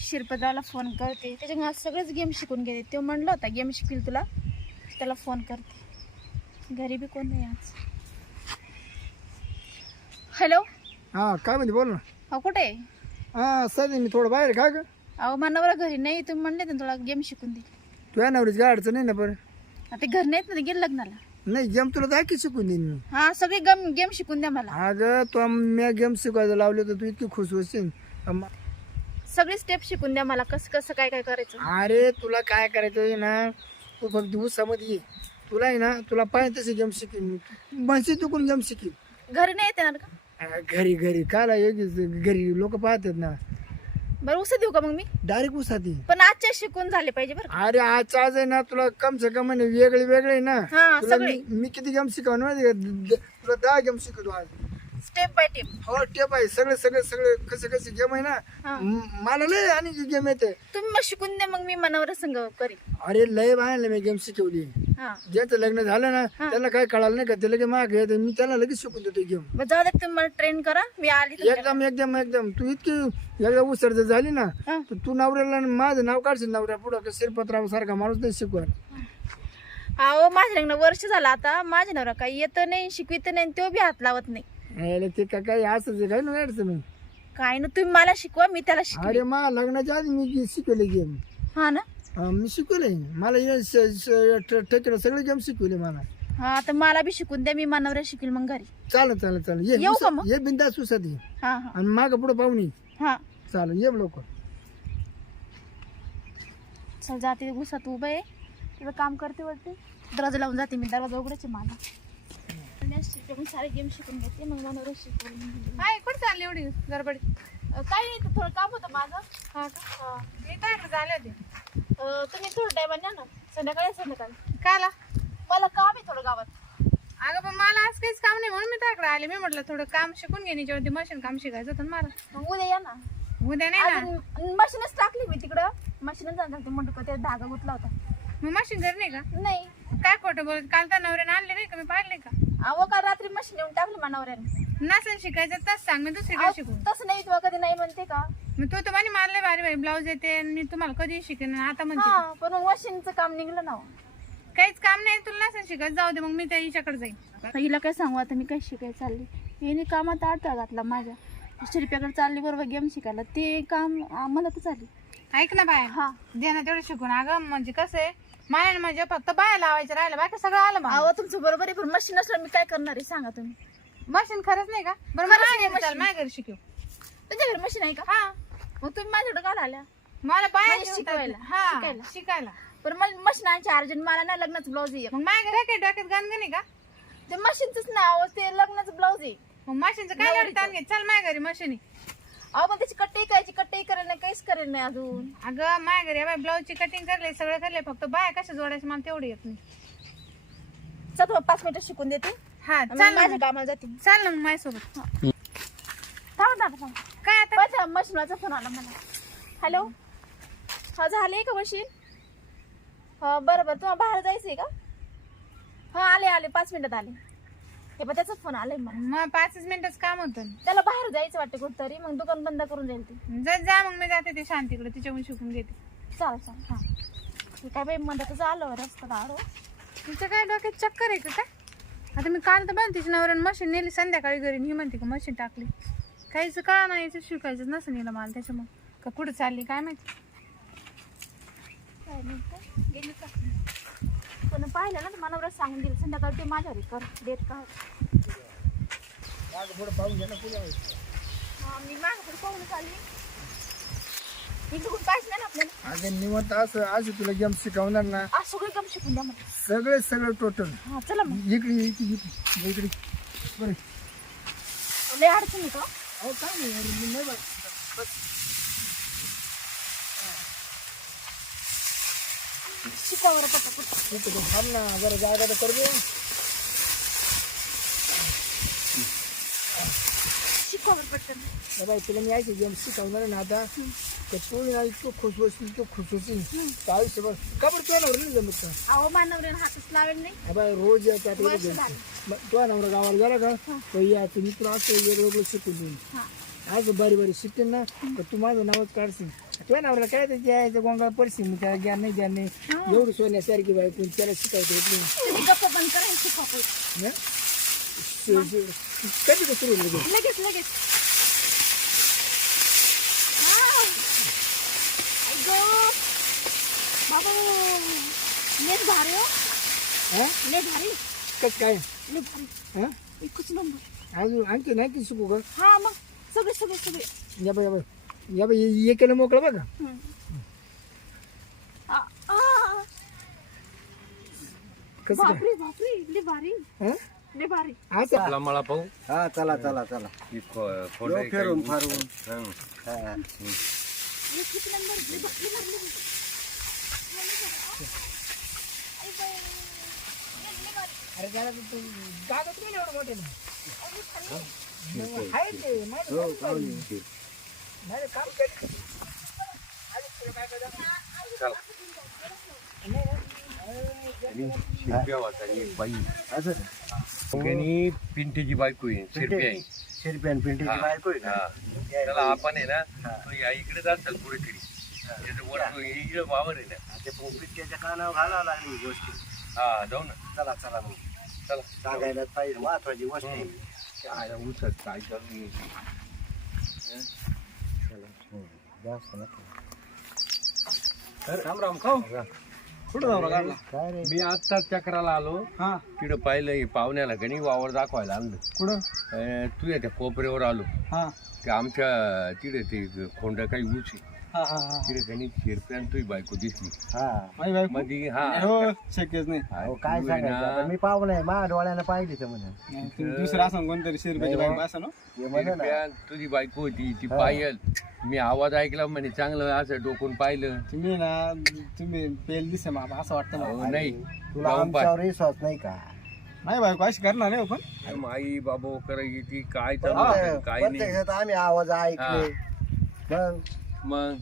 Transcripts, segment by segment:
शिरपतरावला phone करते. त्याच्यामुळे आज सगळेच गेम शिकून घेते तो म्हणलं होता गेम शिकतील तुला? त्याला फोन करते. घरी बी कोण नाही आज? हॅलो हा काय म्हणते बोल ना. कुठे? आहे? हा सर मी थोडं बाहेर का ग? अहो मानावर घरी नाही तुम्ही म्हणले ना तुला गेम शिकून दे तुझ्या नवरीच काय अडचण नाही ना बरं? आता घर नाहीत ना ते गेले लग्नाला. नाही गेम तुला काय की शिकून देईन मी. हा सगळे गम गेम शिकून द्या मला. अगं तू मी गेम शिकवायला लावले तर तू इतकी खुश होशील. सगळी स्टेप शिकून द्या मला. कसं कसं काय काय करायचं? अरे तुला काय करायचं आहे ना तू फक्त ऊसामध्ये ये. तुला आहे ना तुला पाहिजे तशी गेम शिकेन मी. म्हणशी तू कोण गेम शिकेन. घरी नाही येते ना का? अं, घरी घरी. काला योग्य घरी लोक पाहतात ना. बरं उसं देऊ का मग मी? डायरेक्ट उसात ये. पण आजच्या शिकून झाले पाहिजे बरं का? अरे आज आज आहे ना तुला कम से कम वेगळे वेगळे आहे ना. हा तुला सगळे. मी मी किती गेम शिकवणार माहिती का? द- द- तुला दहा गेम शिकवतो आज. स्टेप बाय स्टेप हो टेप आहे सगळे सगळे सगळे कसे कसे गेम आहे ना हा. म- मला लय आणि गेम येते. तुम्ही मग शिकून द्या मग मी मनावर संग करीन. अरे लय बाहेर मी गेम शिकवली. हा. ज्याचं लग्न झालं ना. त्याला काय कळालं नाही का? ते लगेच माग येते मी त्याला लगेच शिकून देतो गेम मग जाऊ तुम्ही मला ट्रेन करा मी आली तुमच्या एकदम एकदम एकदम. तू इतकी एकदा उसर जर झाली ना हा. तर तू नवऱ्याला आणि माझं नाव काढशील नवऱ्या पुढं शिरपतराव सारखा माणूस नाही शिकवा अहो माझ्या लग्न वर्ष झालं आता माझ्या नवरा काही येत नाही शिकवित नाही आणि तो बी हात लावत नाही. अरे ते का काही असं काय नाही अडचण. नाही. काय ना तुम्ही मला शिकवा मी त्याला शिकवे अरे मा लग्नाच्या आधी मी शिकवले गेम हा ना? मी शिकवले. मला हे सगळे गेम शिकवले मला. हा तर मला बी शिकून द्या मी मनावर शिकेल मग घरी. चालेल चालेल चालेल. ये येऊ का उसा- मग? ये बिंदास उसात ये. हा हा. आणि माग पुढे पाहुणी हा. चालेल ये लवकर. चल जाते उसात उभं आहे तुझं काम करते वाटते दरवाजा लावून जाते मी दरवाजा उघडायचे माझा. मग सारे गेम शिकून घेते मग मनावर शिकवून काय कुठे चालली एवढी गडबड? काय नाही थोडं काम होतं माझं. हा का? मी काय झाले होते. अं, तुम्ही थोडं टायमाने या ना. संध्याकाळी संध्याकाळी. काला? मला काम आहे थोडं गावात. अगं पण मला आज काहीच काम नाही म्हणून मी त्याकडे आले. मी म्हटलं थोडं काम शिकून घे याच्यावरती मशीन काम शिकायचं होतं ना मला. मग उद्या या ना. उद्या नाही ना? मशीनच टाकली मी तिकडं. मशीनच जाणार ते म्हणतो का ते धागा गुतला होता. मग मशीन घरी नाही का? नाही. काय खोटं बोलत? काल तर नवऱ्याने आणले नाही का? मी पाहिले का? अहो काल रात्री मशीन येऊन टाकली मानावऱ्याने नसेल शिकायचं तस सांग मी दुसरीकडे शिकू तसं नाही तुला कधी नाही म्हणते का? मग तू तर म्हणे मला लय भारी भारी ब्लाऊज येते आणि मी तुम्हाला कधी शिकेन आता म्हणते. हा पण मशीनचं काम निघलं ना हो. काहीच काम नाही तुला नसेल शिकत जाऊ दे मग मी त्या हिच्याकडे जाईन. आता हिला काय सांगू आता मी काय शिकायला चालली? हिने कामात अडथळा घातला माझ्या. शिरप्याकडे चालली बरोबर गेम शिकायला. ते काम आम्हाला तर चालली. ऐक ना बाय. हा. दे ना तेवढं शिकून. अगं म्हणजे कसं आहे मला म्हणजे फक्त बाया लावायचं राहिलं बाकी सगळं आलं अहो तुमचं बरोबर आहे पण मशीन असलं मी काय करणार आहे सांगा तुम्ही. मशीन खरंच नाही का? बरं खरंच मला नाही घरी चाल machine. माझ्या घरी शिकव. तुमच्या घरी मशीन आहे का? हा. मग तुम्ही माझ्याकडे का आल्या. मला बाया म्हणजे घेऊन शिकवायला. हा शिकायला. शिकायला. पण मला मशीन आणायची अर्जंट मला ना लग्नाचं ब्लाऊज आहे. मग माझ्या घरी काय डोक्यात गणगण आहे का? ते मशीनच नाव ते लग्नाचं ब्लाऊज आहे. मग मशीनचं काय. एवढं ताण घे? चल माझ्या घरी मशीन आहे. अहो पण त्याची कट्टी करायची कट्टी करेल नाही काहीच करेल नाही अजून. अगं माझ्या घरी बाय ब्लाऊजची कटिंग करले सगळं करले फक्त बाया कशा जोडायचं मला तेवढं येत नाही. चल पाच मिनिटं शिकून देते. हा मग चाल माझ्या. कामाला जाते. चाल ना मग माझ्यासोबत. थांबा थांबा थांबा. काय आता? बस मशीनचा फोन आला मला. हॅलो? हा झाले का मशीन? हा बरं बरं. तुम्हाला बाहेर जायचंय का? हा आले आले. पाच मिनिटात आले. हे पण त्याचा फोन आलाय मला. मग पाचच मिनिटच काम होतं. त्याला बाहेर जायचं वाटतं कुठतरी मग दुकान बंद करून जाईल ते. जर जा मग मी जाते ते शांतीकडे तिच्याकडून शिकून घेते. चालेल चालेल. हा. हे काय बाई मदतच आलं रस्ता आलो तिचं काय डोक्यात चक्कर आहे का काय आता मी काल तर बन तिच्या नवऱ्यानं मशीन नेली संध्याकाळी घरी आणि ही म्हणते का मशीन टाकली. काहीच कळा नाही याचं शिकायचंच नसं नेलं मला त्याच्यामुळे. का कुठं चालली काय माहिती? काय का? गेली का? पण पाहिलं ना तर मला सांगून दिलं. संध्याकाळी ते माझ्यावर कर. देत का माग पुढे पाहून घे ना पुढे हा मी काहीच नाही ना आपल्याला. अगं निवंत असं तुला गेम शिकवणार ना. आज सगळं काम शिकून द्या मला सगळे सगळं टोटल हा चला मग. इकडे ये, इकडे इकडे इकडे. बरं. लय अडचण का? अहो काय नाही अरे मी नाही बस. पटापट थांब ना जरा जागा तर कर पटकन बाई तुला मी गेम शिकवणार ना आता तर तू ना इतकं खुश होशील इतकं खुश होशील. तर आयुष्यभर का बरं तुझ्या नवरा नाही जमत का अहो मानवऱ्यानं हातच लावेल नाही बाई रोज वर्ष झालं. तुझ्या नवरा गावाला गेला का? तर या तुम्ही तुला असं वेगळं वेगळं शिकून देईन. हा. आज बारी बारी शिकते ना तर तू माझं नावच काढशील. तुझ्या नवऱ्याला काय त्याच्या यायचं गोंगाळ परिस्थिती त्याला ज्ञान नाही ज्ञान नाही एवढं सोन्यासारखी बाई पण त्याला शिकायचं येत नाही गप्प बंद हं? शि- शि- कधी कसं सुरू होईल लगेच? लगेच हा. अगो. बाबू लेट भारी हो हं? लेट भारी कसं काय लेट भारी हं? एकच नंबर अजून आणखी नाही की शिकू का हा मग सगळे सगळे सगळे या बाई या बाई या बाई हे केलं मोकळं बघा हम्म. आ, आ. कसं काय बापरे बापरे ले भारी हं? ले भारी आता आपला मला पाहू हा चला चला चला की फो- फोटो यो आहे फिरून काही? फारून हं. हा. एकच नंबर ले भा- ले भारी, ले भारी. आई बाई. ले- ले भारी. अरे त्याला तू कागद नाही एवढं मोठे. आहे ते माहिती हो, आहे का? ये. शिरप्या होता आणि एक बाई. असं. पिंटीची बायको आहे शिरपी आहे. शिरप्यान पिंटीची हा. बायको आहे का? हा. त्याला आपण आहे ना तो या इकडेच असेल कुठेतरी. त्याचं वर इकडे वावर आहे ना. हा, ते पोपीत त्याच्या कानावर घालावं लागली ही गोष्ट. हा जाऊ ना. चला चला मग. चला. सांगायला पाहिजे महत्वाची गोष्ट आहे. काय उसत काय. हो, जास्त नको. राम राम खाऊ. कुठं जाऊ लागला काय रे? मी आत्ताच चक्राला आलो. हा. तिकडं पाहिलं हे पाहुण्याला नाही वावर दाखवायला आणलं. कुठं? अं, तू त्या कोपऱ्यावर आलो. हा. ते आमच्या तिथे ते खोंड काही उची हा हा हा. तिथे काही शिरप्यान तुझी बायको दिसली. हा. माझी बायको? मध्ये हा. हो शक्यच नाही. अहो, काय तू आहे सांगायचं आता ना, मी पाहू नाही माझ्या डोळ्यानं पाहिजे ते म्हणे दुसरं असं कोणतरी शिरपेची नाही, बायको असं ना? ते म्हणे ना. शिरप्यान तुझी बायको होती ती पायल. मी आवाज ऐकला म्हणे चांगलं असं डोकून पाहिलं. तुम्ही ना तुम्ही पेल दिसे मा असं वाटतं मला. अहो, नाही. तुला जाऊन पाय आमच्यावर विश्वास नाही का? माझी बायको अशी करणार नाही हो पण. माई बाबा करायची ती काय चालू आहे, काय नाही. प्रत्यक्षात आम्ही आवाज ऐकले. मग? मग?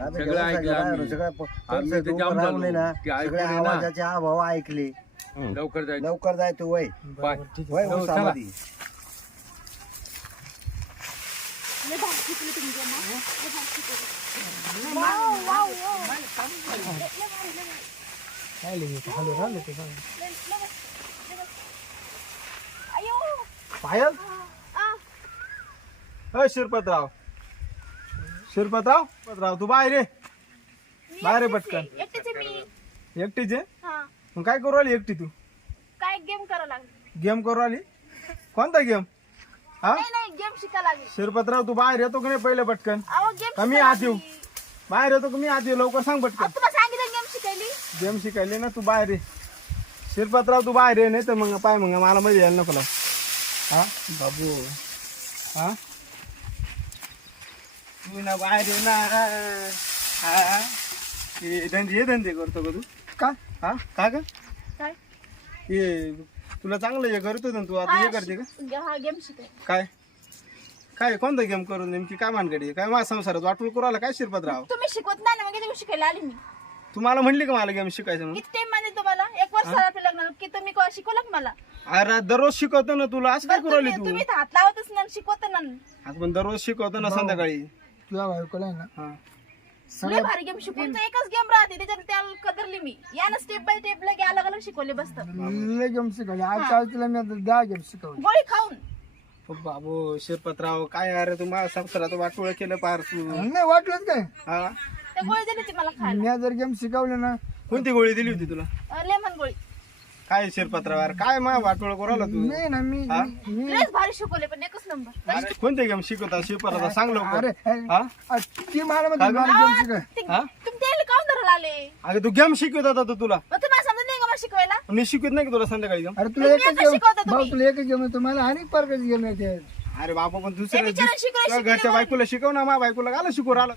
आता सगळं ऐकलं सगळं आम्ही. सगळं प- आम्ही परिसर तर उभं जाम राहून झालो. ना ते ना. आवाजाचे अभाव ऐकले. लवकर जायचं लवकर जाय तू वय. पाय वय हो, उसामध्ये हॅलो राहिलं ते पायल? अ शिरपतराव. शिरपतराव? पतराव तू बाहेर ये. बाहेर आहे, पटकन. एकटीच आहे हा. मग काय करू राहिली एकटी तू? काय गेम करावं लागेल? गेम करू राहिली? कोणता गेम हा? नाही नाही गेम शिका लागेल. शिरपतराव तू बाहेर येतो की नाही पहिले पटकन? कमी आत येऊ? बाहेर येतो की मी आत येऊ? लवकर सांग पटकन. गेम शिकायली ना तू बाहेर ये. शिरपतराव तू बाहेर ये नाही तर मग पाय मग मला मध्ये यायला नको लावू. हा? बाबू. हा? तू ना बाहेर ये ना. हा? हे धंदे हे धंदे करतो का तू? का? हा? का का काय? हे तुला चांगलं हे करतो ना तू? आता हे करते का? हा, गेम शिकाय काय? काय कोणता गेम करून नेमकी? काय मानकडे काय माझ्या संसारात वाटून करू आला काय शिरपतराव? तुम्ही शिकवत नाही ना मग शिकायला आली मी? तू मला म्हणली का मला गेम शिकायचं म्हणून? किती टाइममध्ये तुम्हाला? एक वर्ष झालं आपल्या लग्नाला. की तुम्ही को- शिकवलं का मला? अरे दररोज शिकवतो ना तुला. असं काय बरं, करू राहिली तुम्ही तू? तुम्ही तर हात लावतच ना शिकवत ना. आज पण दररोज शिकवतो ना संध्याकाळी. तुझ्या बायकोला आहे ना? हा. लय भारी गेम शिकवून तर एकच गेम राहते त्याच्यात त्याला कदरली मी. यानं स्टेप बाय स्टेप लगे अलग अलग शिकवले बसत. लय गेम शिकवली. आजच्या आज तिला मी आता दहा गेम शिकवली. गोळी खाऊन. ओ बाबू शिरपतराव काय अरे तू माझ्या संसारात वाटोळ केलं पार तू. नाही वाटलंच काय? हा? त्या गोळी दिली ती मला खायला. मी जर गेम शिकवले ना कोणती गोळी दिली होती तुला? लेमन गोळी. काय शिरपतराव अरे काय माझ्या वाटोळ करू आला तू? नाही ना मी हा? मी लयच भारी शिकवले पण एकच नंबर. अरे कोणते गेम शिकवता? शिरपतराव सांग अरे लवकर हा? अ, ती मला म्हणते मला गेम शिकाय ते- हा? तुम्ही त्याला काऊन धरायला आले? अरे तू गेम शिकवत होता तू तुला. मग तुम्हाला समजत नाही का मला शिकवायला? मी शिकवत नाही का तुला संध्याकाळी गेम? अरे तुला मी एकच आता गेम शिकवता भाऊ तुम्ही. तुला एकच गेम येतो मला अनेक प्रकारचे गेम येते. अरे बाबा पण दुसऱ्या ते बिचारा शिकवायला तुझ्या घरच्या बायकोला शिकव ना माझ्या बायकोला घाला शिकू राहिला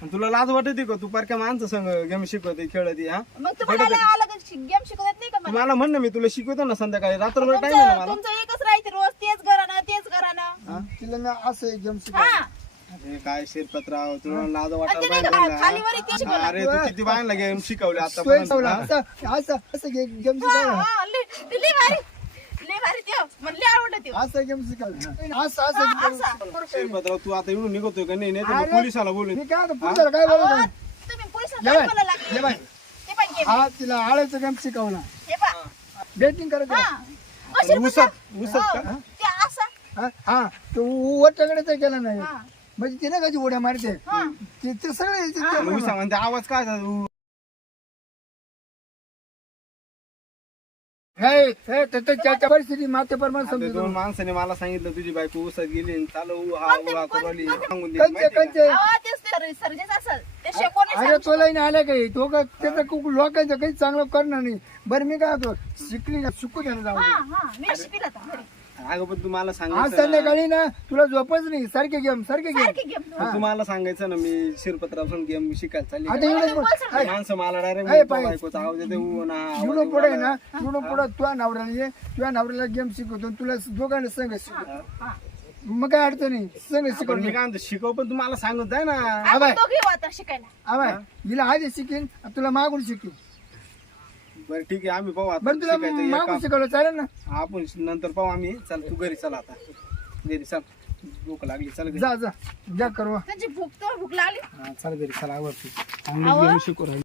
आणि तुला लाज वाटते का? तू पारख्या माणसं संग गेम शिकवते खेळते हा? मग तुम्हाला अलग गेम शिकवत नाही का तू मला मला म्हण ना मी तुला शिकवतो ना संध्याकाळी. रात्रभर टाइम आहे ना तुमचं मला. तुमचं एकच राहते रोज तेच घरानं तेच घरानं तिला मी असं गेम शिकवलं हा. अरे काय शिरपतराव तुला लाज आणि ते नाही का वाटायला खाली वर ते शिकवलं. अरे तू किती बायांना गेम शिकवले सोय आता असं असं असं गेम हा, शिकवलं. हा, लय- लय भारी लय भारी. ते म्हणले ते असं गेम असं असं तू आता इकडून निघतोय का? नाही नाही तर अरे. मग पोलिसाला बोलून. मी काय म्हणतो, पुढच्याला काय बोलत अहो, आहे? तुम्ही ये पोलिसांना बाय, काय बोलायला ये लागले बाय. ते पण गेम. हा तिला आळ्याचं गेम शिकवला. हे बेटिंग करायचं हा. उसत उसत का? ते असा. हा हा तो वरच्याकडे तर केला नाही. हा. म्हणजे तिने कशी उड्या मारते हा. ते ते सगळे ते- ते- मग आवाज काय झाला? उ- त्याच्या परिस्थिती माते परमान आता समजतो दोन माणसाने मला सांगितलं तुझी बायको उसत गेली आणि चालू उ हा उ हा करू राहिली. सांगून दिली कंचे माहिती का? कंचे अहो, तेच ते सर्विस सर्विस असेल ते शेकोने अरे तो लाईन आल्या काही तो का त्याचं खूप लोकांचं काही चांगलं करणार नाही बरं मी काय होतो शिकली ना शिकू द्या ना जाऊ हा दे. हा मी शिकला. अगं पण तुम्हाला आज सांगायचं ना. संध्याकाळी ना तुला झोपच नाही. सारखे गेम सारखे गेम. सारखी गेम. पण तुम्हाला सांगायचं ना मी शिरपत्रापासून गेम शिकायला चालली आता एवढं बोल माणसं मला ए, डायरेक्ट पाय. बायकोचा आवाज येते उ ना आवाज जुनं येऊ पुढे लागला. ना जुनं पुढे तुझ्या नवऱ्याला गेम शिकवतो आणि तुला दोघांना संघ शिकवतो. मग काय अडचण नाही. संघ पण मी शिकवतो काय म्हणतो शिकव पण तुम्हाला सांगत जाय ना. आबाय. दोघे शिकायला. आवाय हिला आधी शिकेन आणि तुला मागून शिकेन. बरं ठीक आहे आम्ही पाहू आता बरं तुला शिकायचं एक मागून काम. शिकवलं चालेल ना? आपण नंतर पाहू आम्ही. चल तू घरी चल आता. घरी चल. भूक लागली चल घरी. जा जा. जा करू. त्यांची भूक तर भूक लागली? हा, चल घरी चल आवडते चांगली गेम शिकू राहिली.